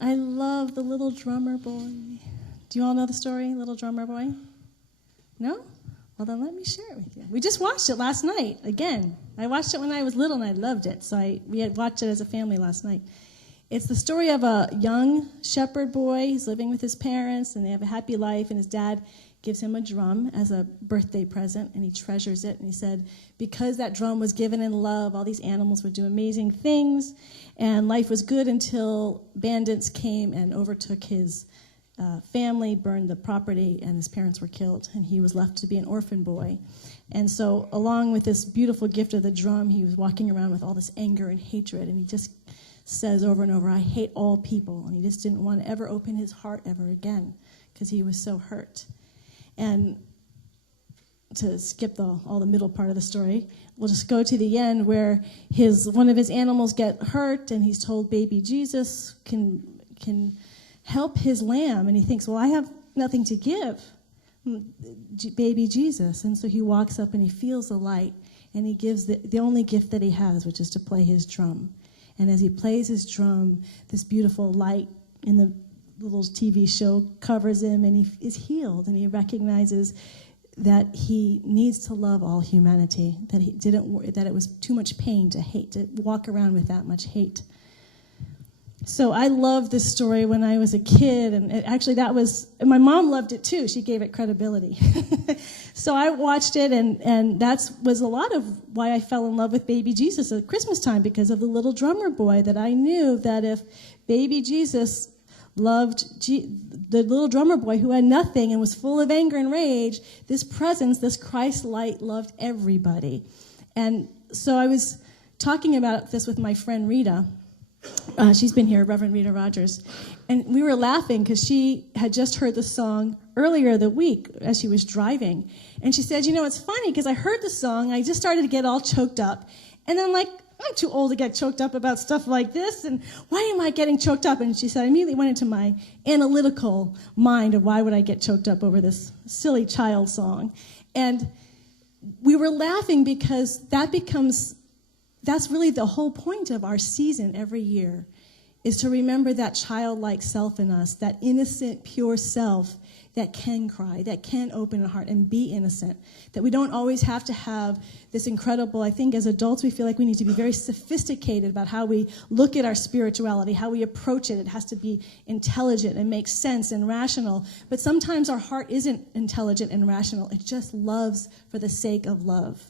I love the little drummer boy. Do you all know the story, Little Drummer Boy? No? Well, then let me share it with you. We just watched it last night, again. I watched it when I was little, and I loved it. So we had watched it as a family last night. It's the story of a young shepherd boy. He's living with his parents, and they have a happy life, and his dad gives him a drum as a birthday present, and he treasures it. And he said, because that drum was given in love, all these animals would do amazing things, and life was good until bandits came and overtook his family, burned the property, and his parents were killed, and he was left to be an orphan boy. And so along with this beautiful gift of the drum, he was walking around with all this anger and hatred, and he just says over and over, I hate all people, and he just didn't want to ever open his heart ever again because he was so hurt. And to skip all the middle part of the story, we'll just go to the end where one of his animals get hurt, and he's told baby Jesus can help his lamb, and he thinks, well, I have nothing to give baby Jesus. And so he walks up and he feels the light, and he gives the only gift that he has, which is to play his drum. And as he plays his drum, this beautiful light in the little TV show covers him, and he is healed, and he recognizes that he needs to love all humanity, that that it was too much pain to hate, to walk around with that much hate. So I loved this story when I was a kid, and my mom loved it too. She gave it credibility. So I watched it, and that was a lot of why I fell in love with baby Jesus at Christmas time, because of the little drummer boy, that I knew that if baby Jesus loved the little drummer boy who had nothing and was full of anger and rage, this presence, this Christ light, loved everybody. And so I was talking about this with my friend Rita. She's been here, Reverend Rita Rogers. And we were laughing because she had just heard the song earlier the week as she was driving. And she said, it's funny because I heard the song, I just started to get all choked up. And then I'm too old to get choked up about stuff like this, and why am I getting choked up? And she said, I immediately went into my analytical mind of why would I get choked up over this silly child song. And we were laughing because that's really the whole point of our season every year, is to remember that childlike self in us, that innocent, pure self that can cry, that can open a heart and be innocent, that we don't always have to have this incredible, I think as adults we feel like we need to be very sophisticated about how we look at our spirituality, how we approach it. It has to be intelligent and make sense and rational. But sometimes our heart isn't intelligent and rational. It just loves for the sake of love.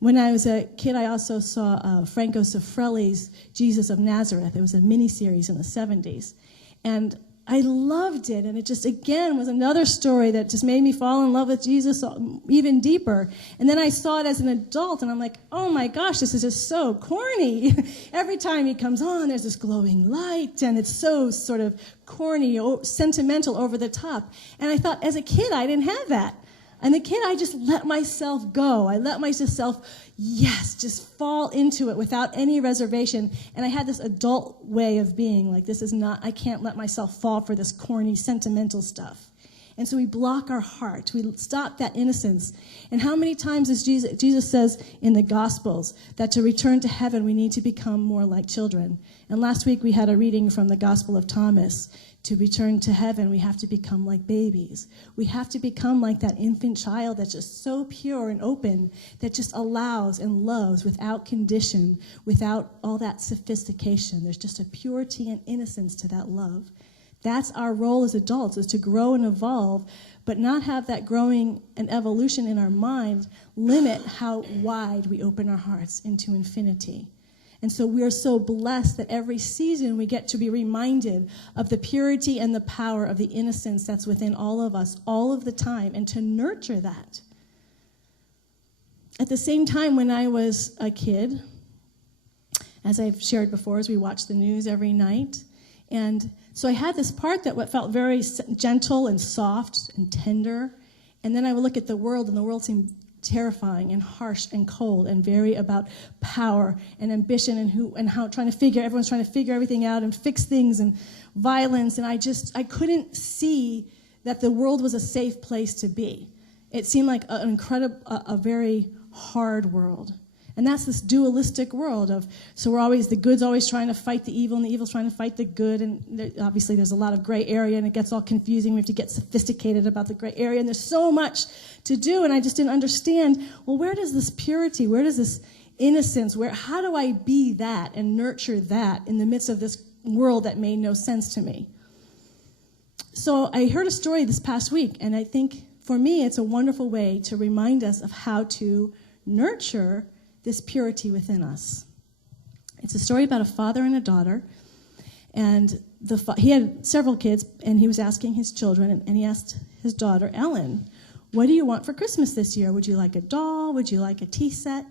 When I was a kid, I also saw Franco Sofrelli's Jesus of Nazareth. It was a miniseries in the 70s. And I loved it, and it just, again, was another story that just made me fall in love with Jesus even deeper. And then I saw it as an adult, and I'm like, oh my gosh, this is just so corny. Every time he comes on, there's this glowing light, and it's so sort of corny, sentimental, over the top. And I thought, as a kid, I didn't have that. And the kid, I just let myself go. I let myself, just fall into it without any reservation. And I had this adult way of being, like, I can't let myself fall for this corny, sentimental stuff. And so we block our heart. We stop that innocence. And how many times does Jesus says in the Gospels that to return to heaven, we need to become more like children. And last week we had a reading from the Gospel of Thomas. To return to heaven, we have to become like babies. We have to become like that infant child that's just so pure and open, that just allows and loves without condition, without all that sophistication. There's just a purity and innocence to that love. That's our role as adults, is to grow and evolve, but not have that growing and evolution in our minds limit how wide we open our hearts into infinity. And so we are so blessed that every season we get to be reminded of the purity and the power of the innocence that's within all of us all of the time, and to nurture that. At the same time, when I was a kid, as I've shared before, as we watched the news every night, and so I had this part that felt very gentle and soft and tender, and then I would look at the world, and the world seemed terrifying and harsh and cold and very about power and ambition and how everyone's trying to figure everything out and fix things and violence. And I couldn't see that the world was a safe place to be. It seemed like a very hard world. And that's this dualistic world of, so the good's always trying to fight the evil, and the evil's trying to fight the good, and obviously there's a lot of gray area, and it gets all confusing. We have to get sophisticated about the gray area, and there's so much to do, and I just didn't understand, well, where does this purity, where does this innocence, how do I be that and nurture that in the midst of this world that made no sense to me? So I heard a story this past week, and I think for me it's a wonderful way to remind us of how to nurture this purity within us. It's a story about a father and a daughter, and he had several kids, and he was asking his children, and he asked his daughter, Ellen, what do you want for Christmas this year? Would you like a doll? Would you like a tea set?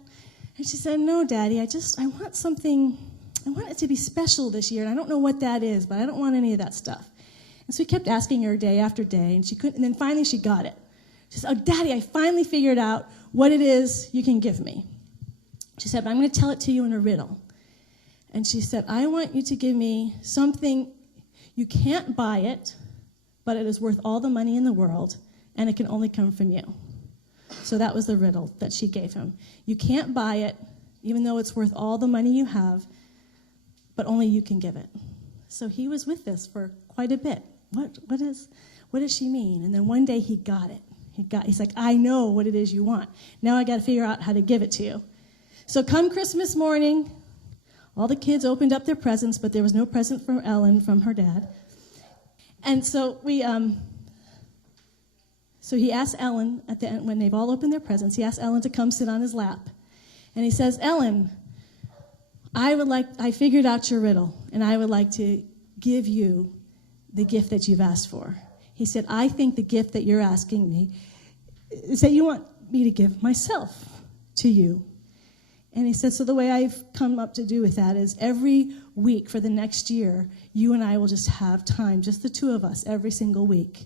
And she said, no, Daddy, I want something, I want it to be special this year, and I don't know what that is, but I don't want any of that stuff. And so he kept asking her day after day, and she couldn't, and then finally she got it. She said, oh, Daddy, I finally figured out what it is you can give me. She said, I'm going to tell it to you in a riddle. And she said, I want you to give me something, you can't buy it, but it is worth all the money in the world, and it can only come from you. So that was the riddle that she gave him. You can't buy it, even though it's worth all the money you have, but only you can give it. So he was with this for quite a bit. What does she mean? And then one day he got it. He's like, I know what it is you want. Now I got to figure out how to give it to you. So come Christmas morning, all the kids opened up their presents, but there was no present for Ellen from her dad. And so so he asked Ellen at the end, when they've all opened their presents, he asked Ellen to come sit on his lap. And he says, Ellen, I figured out your riddle, and I would like to give you the gift that you've asked for. He said, I think the gift that you're asking me is that you want me to give myself to you. And he said, so the way I've come up to do with that is every week for the next year, you and I will just have time, just the two of us, every single week.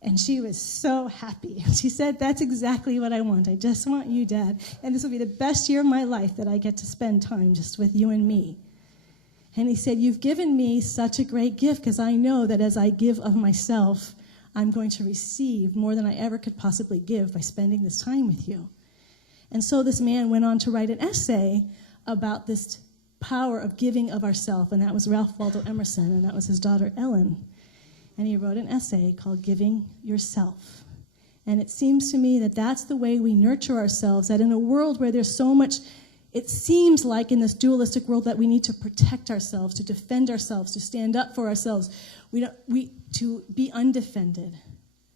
And she was so happy. She said, that's exactly what I want. I just want you, Dad. And this will be the best year of my life that I get to spend time just with you and me. And he said, you've given me such a great gift because I know that as I give of myself, I'm going to receive more than I ever could possibly give by spending this time with you. And so this man went on to write an essay about this power of giving of ourselves, and that was Ralph Waldo Emerson, and that was his daughter Ellen. And he wrote an essay called Giving Yourself. And it seems to me that that's the way we nurture ourselves, that in a world where there's so much, it seems like in this dualistic world that we need to protect ourselves, to defend ourselves, to stand up for ourselves, to be undefended,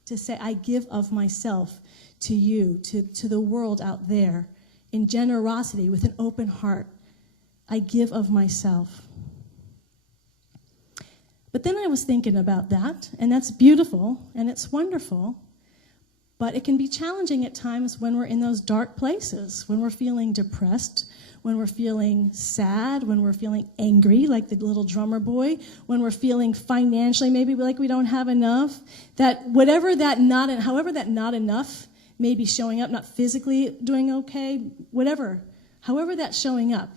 to say, I give of myself to you, to the world out there, in generosity, with an open heart. I give of myself. But then I was thinking about that, and that's beautiful, and it's wonderful, but it can be challenging at times when we're in those dark places, when we're feeling depressed, when we're feeling sad, when we're feeling angry, like the little drummer boy, when we're feeling financially maybe like we don't have enough, that however that not enough may be showing up, not physically doing okay, however that's showing up,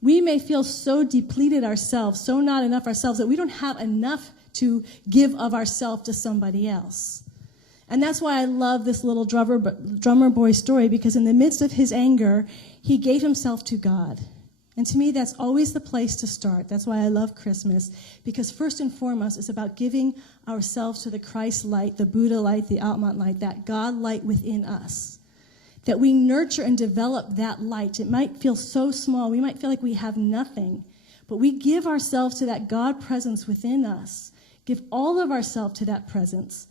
we may feel so depleted ourselves, so not enough ourselves, that we don't have enough to give of ourselves to somebody else. And that's why I love this little drummer boy story, because in the midst of his anger, he gave himself to God. And to me, that's always the place to start. That's why I love Christmas, because first and foremost, it's about giving ourselves to the Christ light, the Buddha light, the Atman light, that God light within us. That we nurture and develop that light. It might feel so small. We might feel like we have nothing. But we give ourselves to that God presence within us. Give all of ourselves to that presence.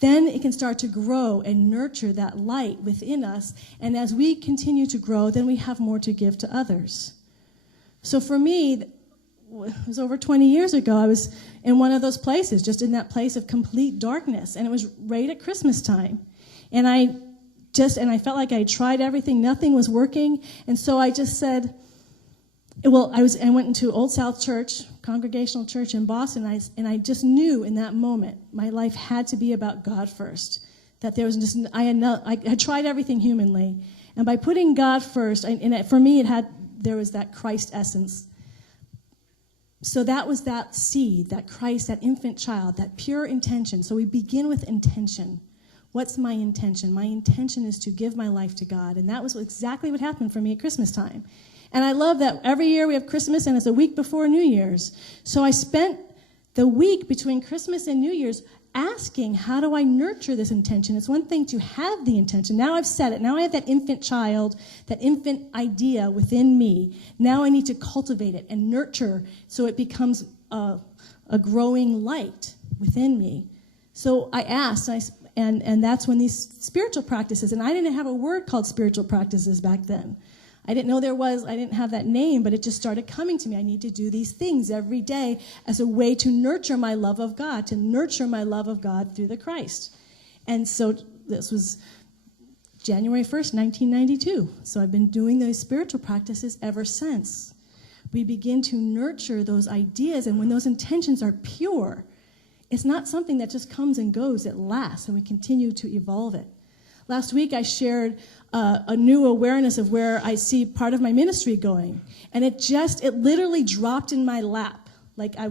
Then it can start to grow and nurture that light within us. And as we continue to grow, then we have more to give to others. So for me, it was over 20 years ago, I was in one of those places, just in that place of complete darkness. And it was right at Christmas time. And I felt like I tried everything, nothing was working. And so I just said, I went into Old South Church, Congregational Church in Boston, and I just knew in that moment my life had to be about God first. That there was just, I had tried everything humanly. And by putting God first, for me there was that Christ essence. So that was that seed, that Christ, that infant child, that pure intention. So we begin with intention. What's my intention? My intention is to give my life to God. And that was exactly what happened for me at Christmas time. And I love that every year we have Christmas, and it's a week before New Year's. So I spent the week between Christmas and New Year's asking, how do I nurture this intention? It's one thing to have the intention. Now I've said it. Now I have that infant child, that infant idea within me. Now I need to cultivate it and nurture so it becomes a growing light within me. So I asked, and that's when these spiritual practices, and I didn't have a word called spiritual practices back then. I didn't know I didn't have that name, but it just started coming to me. I need to do these things every day as a way to nurture my love of God, to nurture my love of God through the Christ. And so this was January 1st, 1992. So I've been doing those spiritual practices ever since. We begin to nurture those ideas, and when those intentions are pure, it's not something that just comes and goes. It lasts, and we continue to evolve it. Last week, I shared a new awareness of where I see part of my ministry going. And it literally dropped in my lap. Like I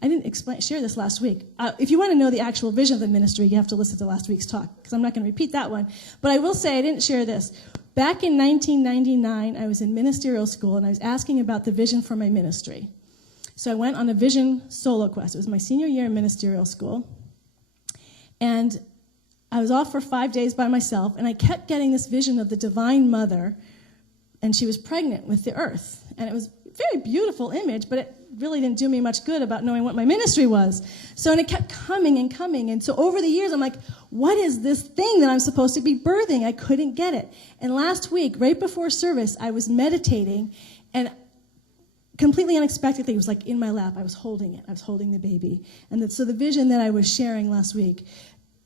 didn't share this last week. If you want to know the actual vision of the ministry, you have to listen to last week's talk, because I'm not going to repeat that one. But I will say I didn't share this. Back in 1999, I was in ministerial school, and I was asking about the vision for my ministry. So I went on a vision solo quest. It was my senior year in ministerial school. And I was off for 5 days by myself, and I kept getting this vision of the Divine Mother, and she was pregnant with the earth. And it was a very beautiful image, but it really didn't do me much good about knowing what my ministry was. And it kept coming and coming. And so over the years, I'm like, what is this thing that I'm supposed to be birthing? I couldn't get it. And last week, right before service, I was meditating, and completely unexpectedly, it was like in my lap. I was holding it. I was holding the baby. And so the vision that I was sharing last week,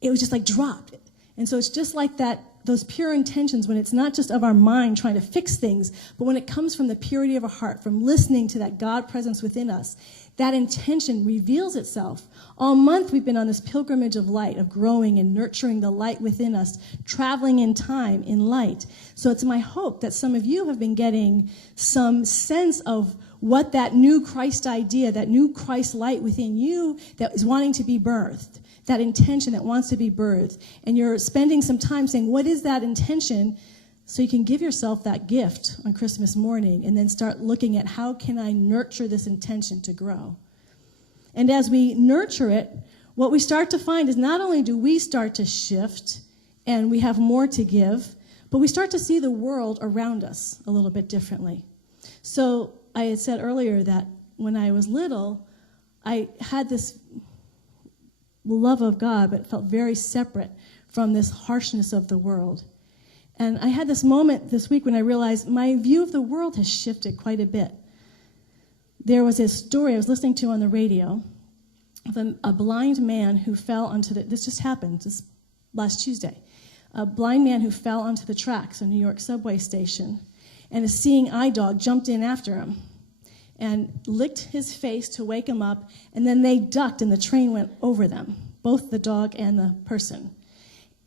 it was just like dropped. And so it's just like that, those pure intentions, when it's not just of our mind trying to fix things, but when it comes from the purity of our heart, from listening to that God presence within us, that intention reveals itself. All month we've been on this pilgrimage of light, of growing and nurturing the light within us, traveling in time, in light. So it's my hope that some of you have been getting some sense of what that new Christ idea, that new Christ light within you that is wanting to be birthed, that intention that wants to be birthed. And you're spending some time saying, what is that intention? So you can give yourself that gift on Christmas morning and then start looking at how can I nurture this intention to grow. And as we nurture it, what we start to find is not only do we start to shift and we have more to give, but we start to see the world around us a little bit differently. So I had said earlier that when I was little, I had this love of God, but it felt very separate from this harshness of the world. And I had this moment this week when I realized my view of the world has shifted quite a bit. There was a story I was listening to on the radio of a blind man who fell onto this just happened just last Tuesday. A blind man who fell onto the tracks on New York subway station, and a seeing eye dog jumped in after him and licked his face to wake him up, and then they ducked and the train went over them, both the dog and the person.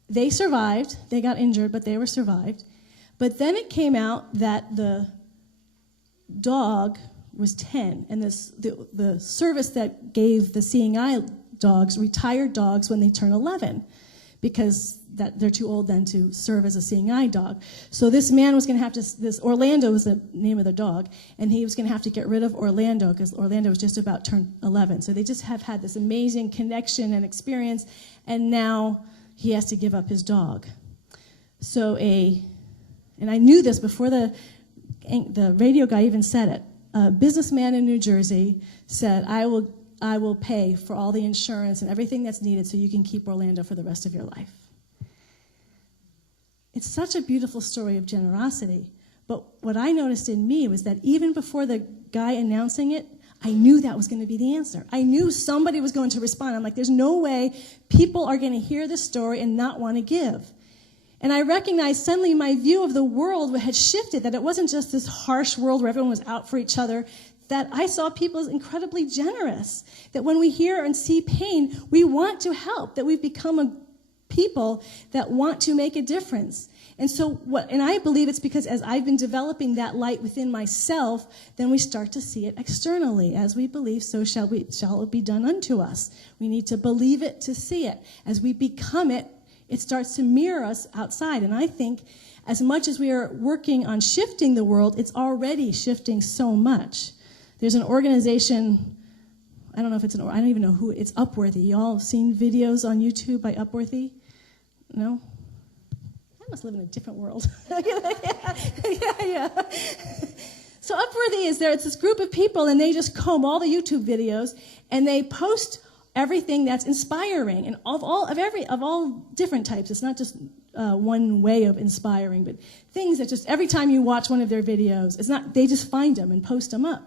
They survived. They got injured, but they were survived. But then it came out that the dog was 10, and the service that gave the seeing eye dogs retired dogs when they turn 11 because they're too old then to serve as a seeing eye dog. So this man was going to have to, Orlando was the name of the dog, and he was going to have to get rid of Orlando because Orlando was just about turned 11. So they just have had this amazing connection and experience, and now he has to give up his dog. So and I knew this before the radio guy even said it, a businessman in New Jersey said, I will pay for all the insurance and everything that's needed so you can keep Orlando for the rest of your life. It's such a beautiful story of generosity. But what I noticed in me was that even before the guy announcing it, I knew that was going to be the answer. I knew somebody was going to respond. I'm like, there's no way people are going to hear this story and not want to give. And I recognized suddenly my view of the world had shifted, that it wasn't just this harsh world where everyone was out for each other, that I saw people as incredibly generous, that when we hear and see pain, we want to help, that we've become a people that want to make a difference. And so and I believe it's because as I've been developing that light within myself, then we start to see it externally. As we believe, so shall it be done unto us. We need to believe it to see it. As we become it, it starts to mirror us outside. And I think as much as we are working on shifting the world, it's already shifting so much. There's an organization, I don't know if it's I don't even know who, it's Upworthy. You all have seen videos on YouTube by Upworthy? No? I must live in a different world. yeah. So Upworthy is there. It's this group of people, and they just comb all the YouTube videos, and they post everything that's inspiring, and of all different types. It's not just one way of inspiring, but things that just every time you watch one of their videos, it's not. They just find them and post them up,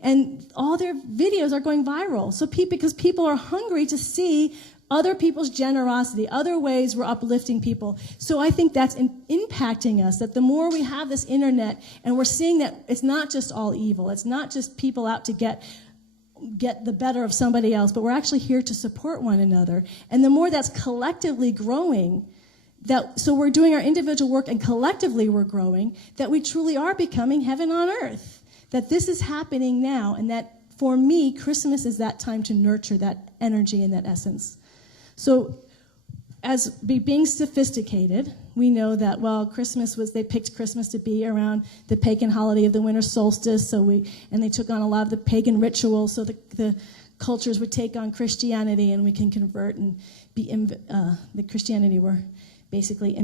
and all their videos are going viral. So because people are hungry to see other people's generosity, other ways we're uplifting people. So I think that's impacting us, that the more we have this internet and we're seeing that it's not just all evil, it's not just people out to get the better of somebody else, but we're actually here to support one another. And the more that's collectively growing, so we're doing our individual work and collectively we're growing, that we truly are becoming heaven on earth. That this is happening now, and that for me, Christmas is that time to nurture that energy and that essence. So as being sophisticated, we know that, they picked Christmas to be around the pagan holiday of the winter solstice, and they took on a lot of the pagan rituals, so the cultures would take on Christianity, and we can convert and the Christianity were basically,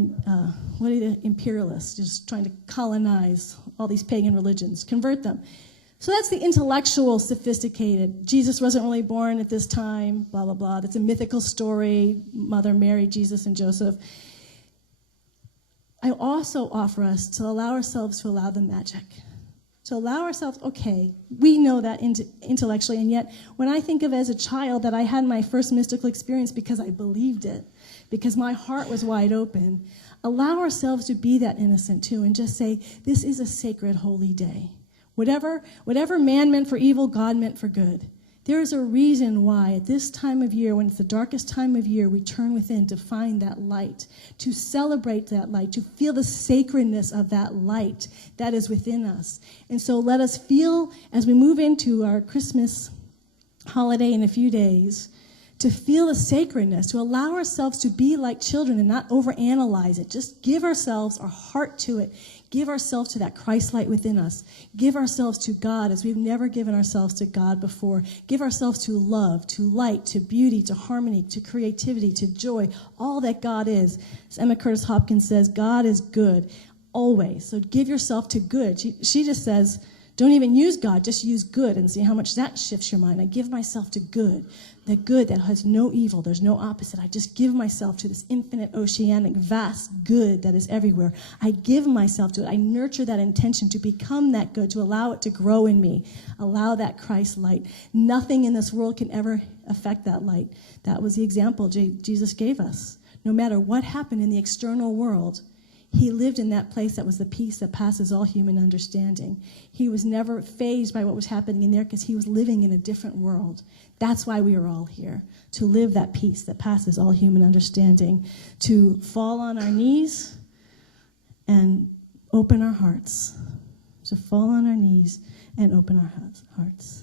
imperialists, just trying to colonize all these pagan religions, convert them. So that's the intellectual, sophisticated. Jesus wasn't really born at this time, blah, blah, blah. That's a mythical story, Mother Mary, Jesus, and Joseph. I also offer us to allow ourselves to allow the magic. To allow ourselves, okay, we know that intellectually, and yet when I think of as a child that I had my first mystical experience because I believed it, because my heart was wide open, allow ourselves to be that innocent too and just say, this is a sacred, holy day. Whatever man meant for evil, God meant for good. There is a reason why at this time of year, when it's the darkest time of year, we turn within to find that light, to celebrate that light, to feel the sacredness of that light that is within us. And so let us feel, as we move into our Christmas holiday in a few days, to feel the sacredness, to allow ourselves to be like children and not overanalyze it. Just give ourselves our heart to it. Give ourselves to that Christ light within us. Give ourselves to God as we've never given ourselves to God before. Give ourselves to love, to light, to beauty, to harmony, to creativity, to joy, all that God is. As Emma Curtis Hawkins says, God is good, always. So give yourself to good. She just says, don't even use God, just use good and see how much that shifts your mind. I give myself to good, the good that has no evil, there's no opposite. I just give myself to this infinite, oceanic, vast good that is everywhere. I give myself to it. I nurture that intention to become that good, to allow it to grow in me, allow that Christ light. Nothing in this world can ever affect that light. That was the example Jesus gave us. No matter what happened in the external world, he lived in that place that was the peace that passes all human understanding. He was never fazed by what was happening in there because he was living in a different world. That's why we are all here, to live that peace that passes all human understanding, to fall on our knees and open our hearts, to fall on our knees and open our hearts.